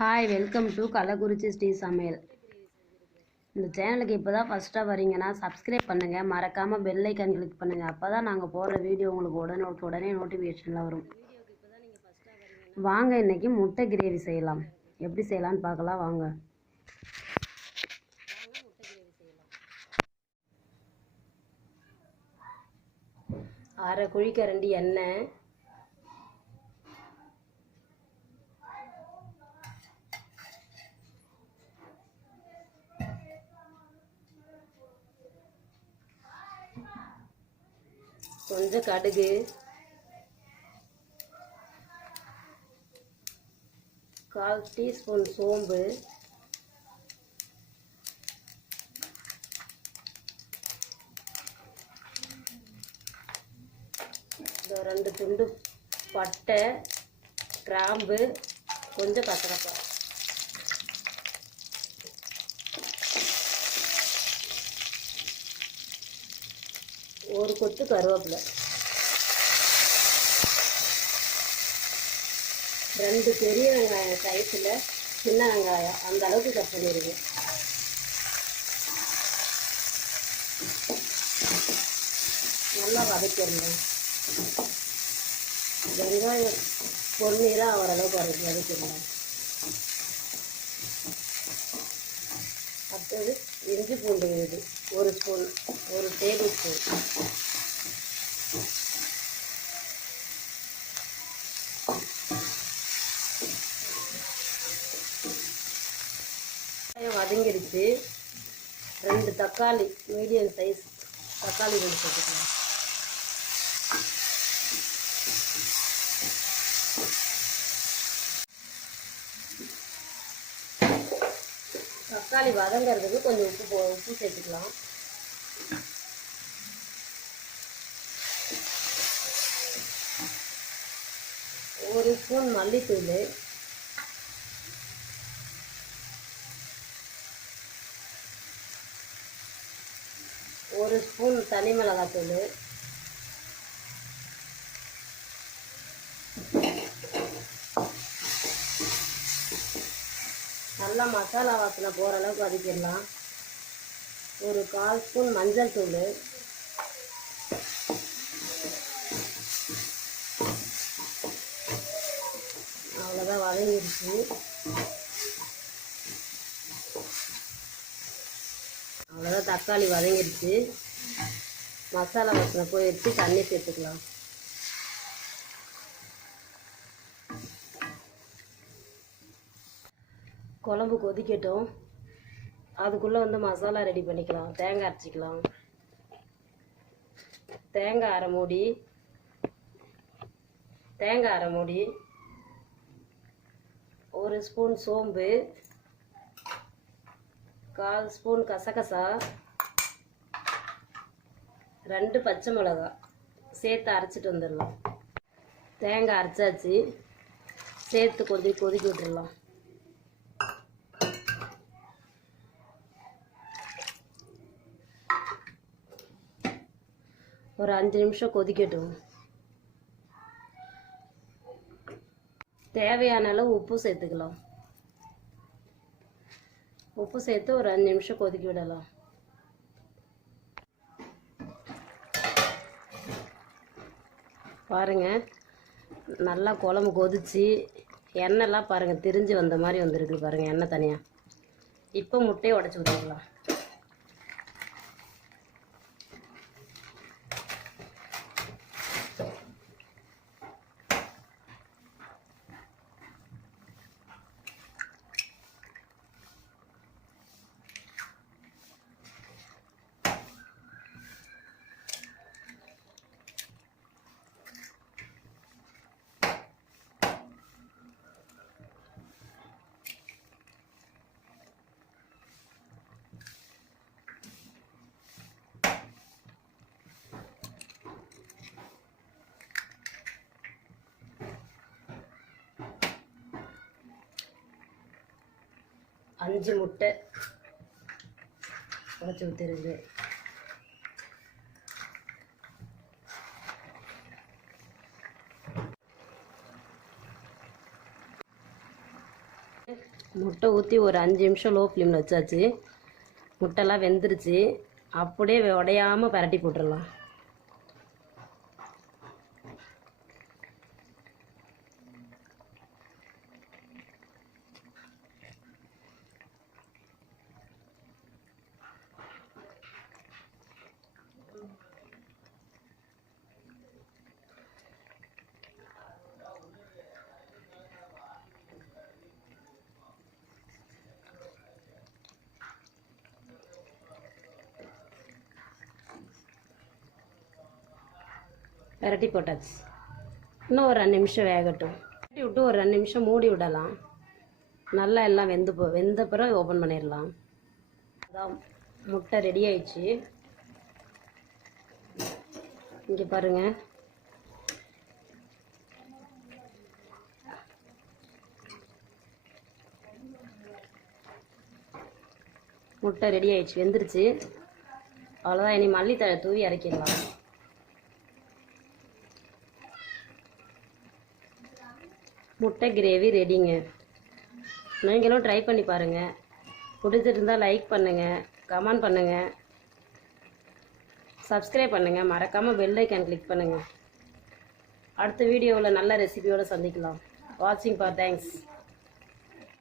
Hi, welcome to Kallakurichi Sri Samayal. இந்த சேனலுக்கு இப்போ தான் ஃபஸ்ட்டாக வரீங்கன்னா சப்ஸ்கிரைப் பண்ணுங்கள், மறக்காமல் பெல் ஐக்கான் கிளிக் பண்ணுங்கள். அப்போ தான் நாங்கள் போடுற வீடியோ உங்களுக்கு உடனே நோட்டிஃபிகேஷனில் வரும். வாங்க, இன்றைக்கி முட்டை கிரேவி செய்யலாம். எப்படி செய்யலான்னு பார்க்கலாம் வாங்க. அரை குழிக்கரண்டி எண்ணெய், கொஞ்சம் கடுகு, கால் டீஸ்பூன் சோம்பு, ரெண்டு துண்டு பட்டை, கிராம்பு, கொஞ்சம் கசகசா, ஒரு கொத்து கருவேப்பிலை, 2 பெரிய வெங்காயம் சைஸில் சின்ன வெங்காயம் அந்த அளவுக்கு கட் பண்ணிடுவேன். நல்லா வதக்கிடணும். வெங்காயம் பொன்னீராக ஓரளவுக்கு வதக்கிடலாம். அடுத்தது இஞ்சி பூண்டு விழுது 1 ஸ்பூன், 1 டேபிள் ஸ்பூன். வதங்கிருச்சு. 2 தக்காளி, மீடியம் சைஸ் தக்காளி 2 சேர்த்துக்கலாம். தக்காளி வதங்கிறதுக்கு கொஞ்சம் உப்பு சேர்த்துக்கலாம். ஒரு ஸ்பூன் மல்லித்தூள், 1 ஸ்பூன் தனி மிளகாத்தூள், நல்லா மசாலா வாசனை போகிற அளவுக்கு வதக்கிடலாம். ஒரு 1/4 ஸ்பூன் மஞ்சள் தூள், அவ்வளோதான் வதங்கிடுச்சு. அவ்வளோதான், தக்காளி வதங்கிடுச்சு. மசாலா வாசனை போயிடுச்சு. தண்ணி சேர்த்துக்கலாம். குழம்பு கொதிக்கட்டும். அதுக்குள்ளே மசாலா ரெடி பண்ணிக்கலாம். தேங்காய் அரைச்சிக்கலாம். தேங்காய் அரை மூடி, 1 ஸ்பூன் சோம்பு, 1/4 ஸ்பூன் கசகசா, 2 பச்சை மிளகா சேர்த்து அரைச்சிட்டு வந்துடலாம். தேங்காய் அரைச்சாச்சு, சேர்த்து கொதிக்க விட்டுடலாம். ஒரு 5 நிமிஷம் கொதிக்கட்டும். தேவையான அளவு உப்பு சேர்த்துக்கலாம். உப்பு சேர்த்து ஒரு 5 நிமிஷம் கொதிக்க விடலாம். பாருங்கள், நல்லா குழம்பு கொதிச்சு எண்ணெய்லாம் பாருங்கள் திரிஞ்சு வந்த மாதிரி வந்துருக்கு. பாருங்கள், எண்ணெய் தனியாக. இப்போ முட்டையை உடச்சி ஊற்றிக்கலாம். அஞ்சு முட்டை உடச்சி ஊற்றிருக்கு. முட்டை ஊற்றி ஒரு 5 நிமிஷம் லோ ஃப்ளேமில் வச்சாச்சு. முட்டைலாம் வெந்துருச்சு. அப்படியே உடையாமல் பரட்டி போட்டுடலாம். பரட்டி போட்டாச்சு. இன்னும் ஒரு 2 நிமிஷம் வேகட்டும். பரட்டி விட்டு ஒரு 2 நிமிஷம் மூடி விடலாம். நல்லா எல்லாம் வெந்த பிறகு ஓப்பன் பண்ணிடலாம். அதான் முட்டை ரெடி ஆயிடுச்சு. இங்கே பாருங்க, முட்டை ரெடி ஆயிடுச்சு, வெந்துருச்சு. அவ்வளோதான். இனி மல்லித்தழை தூவி இறக்கிடலாம். முட்டை கிரேவி ரெடிங்க. நீங்களும் ட்ரை பண்ணி பாருங்கள். பிடிச்சிருந்தால் லைக் பண்ணுங்கள், கமெண்ட் பண்ணுங்கள், சப்ஸ்கிரைப் பண்ணுங்கள். மறக்காமல் பெல் ஐக்கான் கிளிக் பண்ணுங்கள். அடுத்த வீடியோவில் நல்ல ரெசிபியோடு சந்திக்கலாம். வாட்சிங் ஃபார் தேங்க்ஸ்.